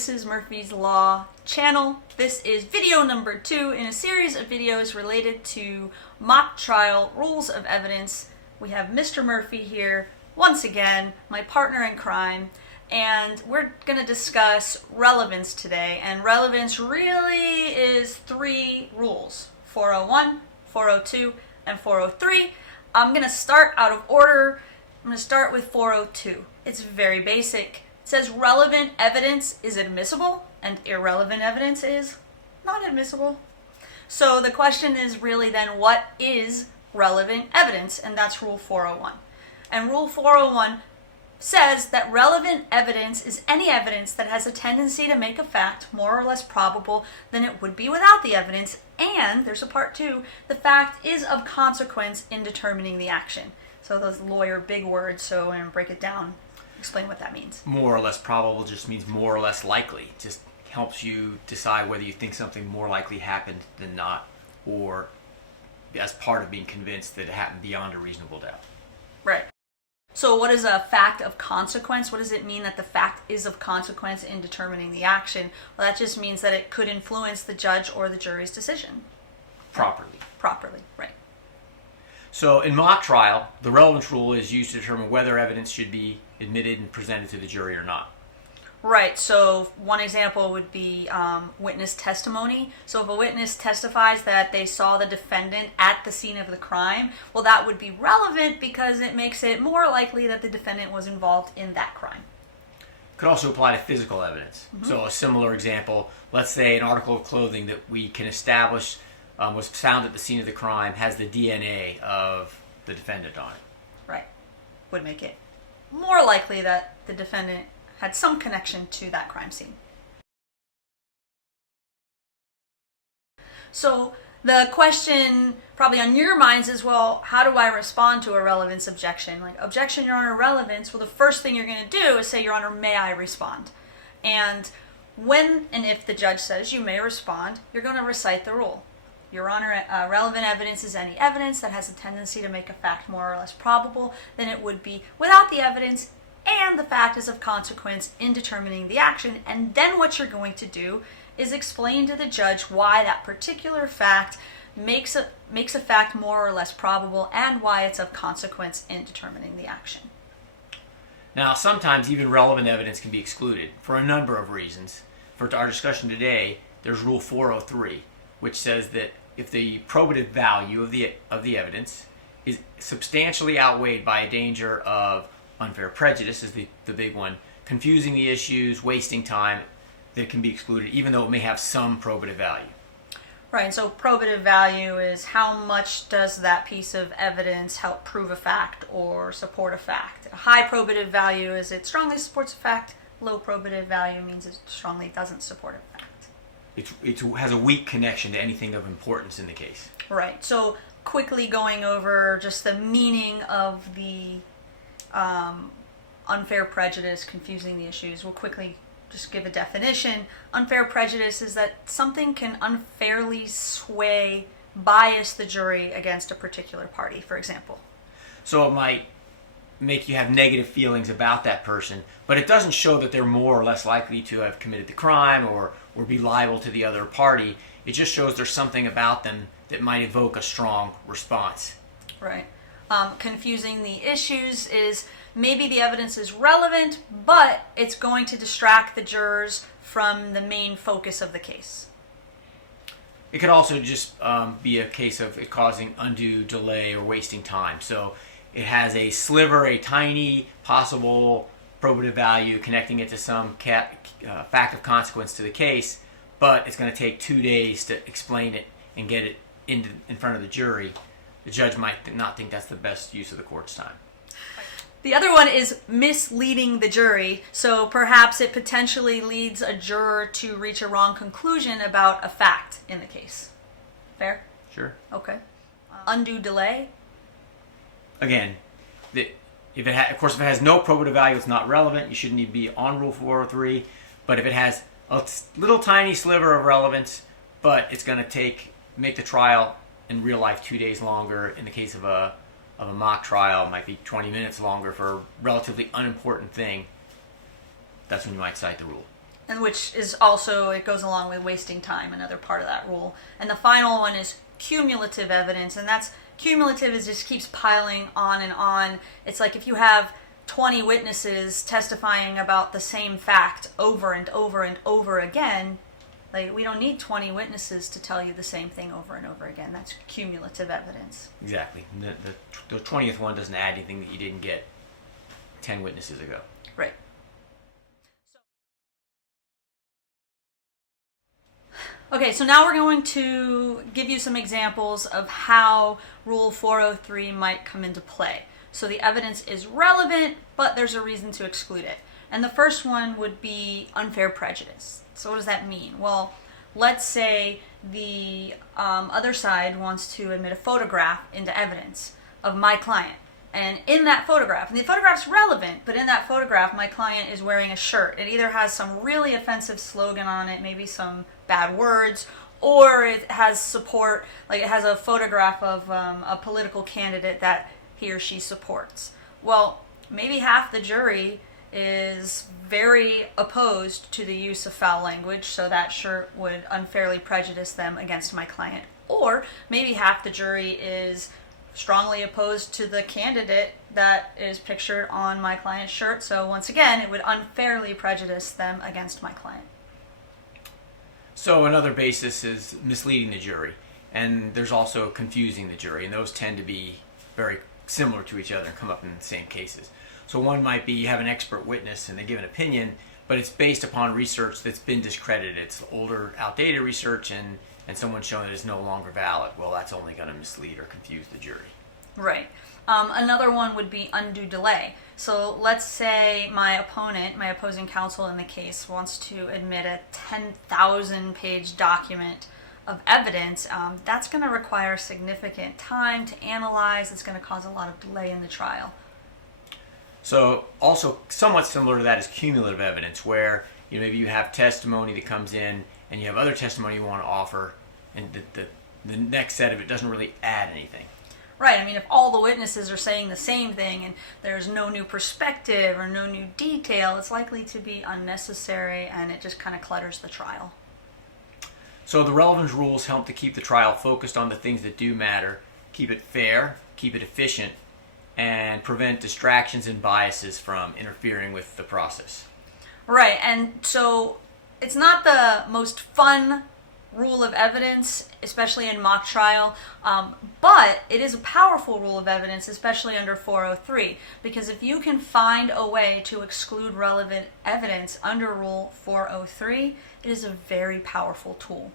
Mrs. Murphy's Law channel. This is video number 2 in a series of videos related to mock trial rules of evidence. We have Mr. Murphy here once again, my partner in crime, and we're going to discuss relevance today. And relevance really is 3 rules: 401, 402, and 403. I'm going to start out of order. I'm going to start with 402. It's very basic. It says relevant evidence is admissible and irrelevant evidence is not admissible. So the question is really then, what is relevant evidence? And that's Rule 401. And Rule 401 says that relevant evidence is any evidence that has a tendency to make a fact more or less probable than it would be without the evidence. And there's a part 2, the fact is of consequence in determining the action. So those lawyer big words, so I'm going to break it down. Explain what that means. More or less probable just means more or less likely. It just helps you decide whether you think something more likely happened than not, or as part of being convinced that it happened beyond a reasonable doubt. Right. So what is a fact of consequence? What does it mean that the fact is of consequence in determining the action? Well, that just means that it could influence the judge or the jury's decision. Properly. Properly, right. So in mock trial, the relevance rule is used to determine whether evidence should be admitted and presented to the jury or not. Right, so one example would be witness testimony. So if a witness testifies that they saw the defendant at the scene of the crime, well, that would be relevant because it makes it more likely that the defendant was involved in that crime. Could also apply to physical evidence. So a similar example, let's say an article of clothing that we can establish was found at the scene of the crime has the DNA of the defendant on it. Right, would make it more likely that the defendant had some connection to that crime scene. So the question probably on your minds is, well, how do I respond to a relevance objection? Like, objection, Your Honor, relevance. Well, the first thing you're going to do is say, Your Honor, may I respond? And when and if the judge says you may respond, you're going to recite the rule. Your Honor, relevant evidence is any evidence that has a tendency to make a fact more or less probable than it would be without the evidence, and the fact is of consequence in determining the action. And then what you're going to do is explain to the judge why that particular fact makes a fact more or less probable and why it's of consequence in determining the action. Now, sometimes even relevant evidence can be excluded for a number of reasons. For our discussion today, there's Rule 403, which says that if the probative value of the evidence is substantially outweighed by a danger of unfair prejudice, is the big one, confusing the issues, wasting time, that it can be excluded, even though it may have some probative value. Right, so probative value is how much does that piece of evidence help prove a fact or support a fact. A high probative value is it strongly supports a fact. Low probative value means it strongly doesn't support a fact. It has a weak connection to anything of importance in the case. Right, so quickly going over just the meaning of the unfair prejudice, confusing the issues, we'll quickly just give a definition. Unfair prejudice is that something can unfairly sway, bias the jury against a particular party, for example. So it might make you have negative feelings about that person, but it doesn't show that they're more or less likely to have committed the crime or be liable to the other party. It just shows there's something about them that might evoke a strong response. Right. Confusing the issues is maybe the evidence is relevant, but it's going to distract the jurors from the main focus of the case. It could also just be a case of it causing undue delay or wasting time. So it has a sliver, a tiny possible probative value, connecting it to some fact of consequence to the case, but it's going to take 2 days to explain it and get it in front of the jury. The judge might not think that's the best use of the court's time. The other one is misleading the jury. So perhaps it potentially leads a juror to reach a wrong conclusion about a fact in the case. Fair? Sure. Okay. Undue delay? Again, if it has no probative value, it's not relevant. You shouldn't even be on Rule 403. But if it has a little tiny sliver of relevance, but it's going to make the trial in real life 2 days longer. In the case of a mock trial, it might be 20 minutes longer for a relatively unimportant thing. That's when you might cite the rule. and which is also, it goes along with wasting time, another part of that rule. And the final one is cumulative evidence, and that's cumulative, is just keeps piling on and on. It's like if you have 20 witnesses testifying about the same fact over and over and over again, like, we don't need 20 witnesses to tell you the same thing over and over again. That's cumulative evidence. Exactly. The 20th one doesn't add anything that you didn't get 10 witnesses ago. Right. Okay, so now we're going to give you some examples of how Rule 403 might come into play. So the evidence is relevant, but there's a reason to exclude it. And the first one would be unfair prejudice. So what does that mean? Well, let's say the other side wants to admit a photograph into evidence of my client. And in that photograph, and the photograph's relevant, but in that photograph, my client is wearing a shirt. It either has some really offensive slogan on it, maybe some bad words, or it has support, like it has a photograph of a political candidate that he or she supports. Well, maybe half the jury is very opposed to the use of foul language, so that shirt would unfairly prejudice them against my client. Or maybe half the jury is strongly opposed to the candidate that is pictured on my client's shirt, so once again, it would unfairly prejudice them against my client. So another basis is misleading the jury, and there's also confusing the jury, and those tend to be very similar to each other and come up in the same cases. So one might be you have an expert witness and they give an opinion, but it's based upon research that's been discredited. It's older, outdated research, and someone's shown that it's no longer valid. Well, that's only going to mislead or confuse the jury. Right. Another one would be undue delay. So let's say my opponent, my opposing counsel in the case, wants to admit a 10,000-page document of evidence. That's going to require significant time to analyze. It's going to cause a lot of delay in the trial. So also somewhat similar to that is cumulative evidence, where maybe you have testimony that comes in and you have other testimony you want to offer, and the next set of it doesn't really add anything. Right. I mean, if all the witnesses are saying the same thing and there's no new perspective or no new detail, it's likely to be unnecessary, and it just kind of clutters the trial. So the relevance rules help to keep the trial focused on the things that do matter, keep it fair, keep it efficient, and prevent distractions and biases from interfering with the process. Right, and so it's not the most fun rule of evidence, especially in mock trial, but it is a powerful rule of evidence, especially under 403, because if you can find a way to exclude relevant evidence under Rule 403, it is a very powerful tool.